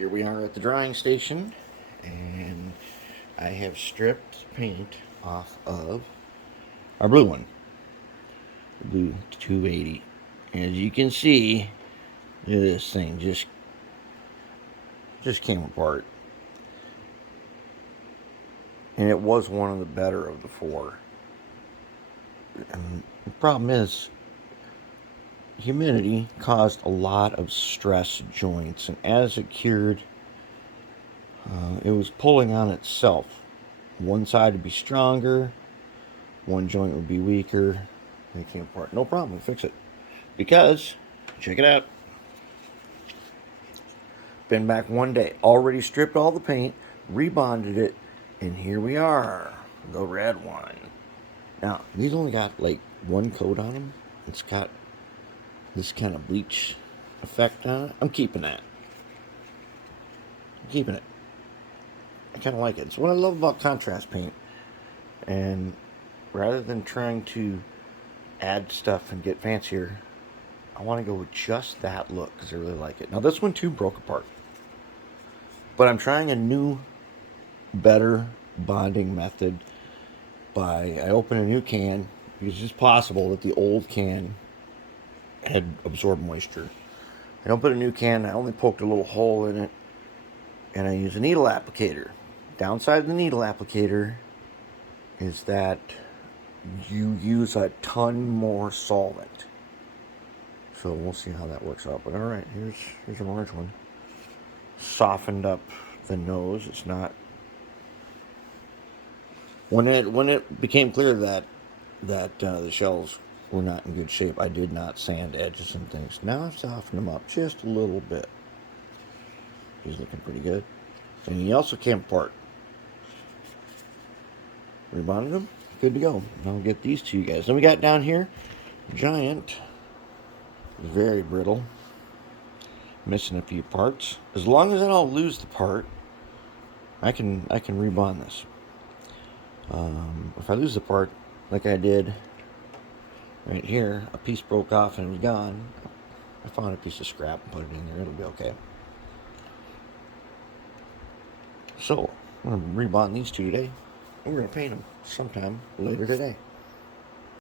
Here we are at the drying station, and I have stripped paint off of our blue one, the blue 280. As you can see, this thing just came apart, and it was one of the better of the four. And the problem is, humidity caused a lot of stress joints, and as it cured, it was pulling on itself. One side would be stronger, one joint would be weaker. They came apart. No problem, we'll fix it. Because, check it out. Been back one day, already stripped all the paint, rebonded it, and here we are, the red one. Now, these only got like one coat on them. It's got this kind of bleach effect on it. I'm keeping that. I'm keeping it. I kind of like it. It's what I love about contrast paint. And rather than trying to add stuff and get fancier, I want to go with just that look because I really like it. Now this one too broke apart, but I'm trying a new, better bonding method. I open a new can because it's possible that the old can had absorbed moisture. I open a new can. I only poked a little hole in it, and I use a needle applicator. Downside of the needle applicator is that you use a ton more solvent. So we'll see how that works out. But all right, here's an orange one. Softened up the nose. It's not. When it became clear that the shells were not in good shape, I did not sand edges and things. Now I've softened them up just a little bit. He's looking pretty good. And he also came apart. Rebonded them. Good to go. I'll get these to you guys. Then we got down here, Giant. Very brittle. Missing a few parts. As long as I don't lose the part, I can rebond this. If I lose the part, like I did right here, a piece broke off and it was gone. I found a piece of scrap and put it in there. It'll be okay. So, I'm going to rebond these two today. We're going to paint them sometime later today.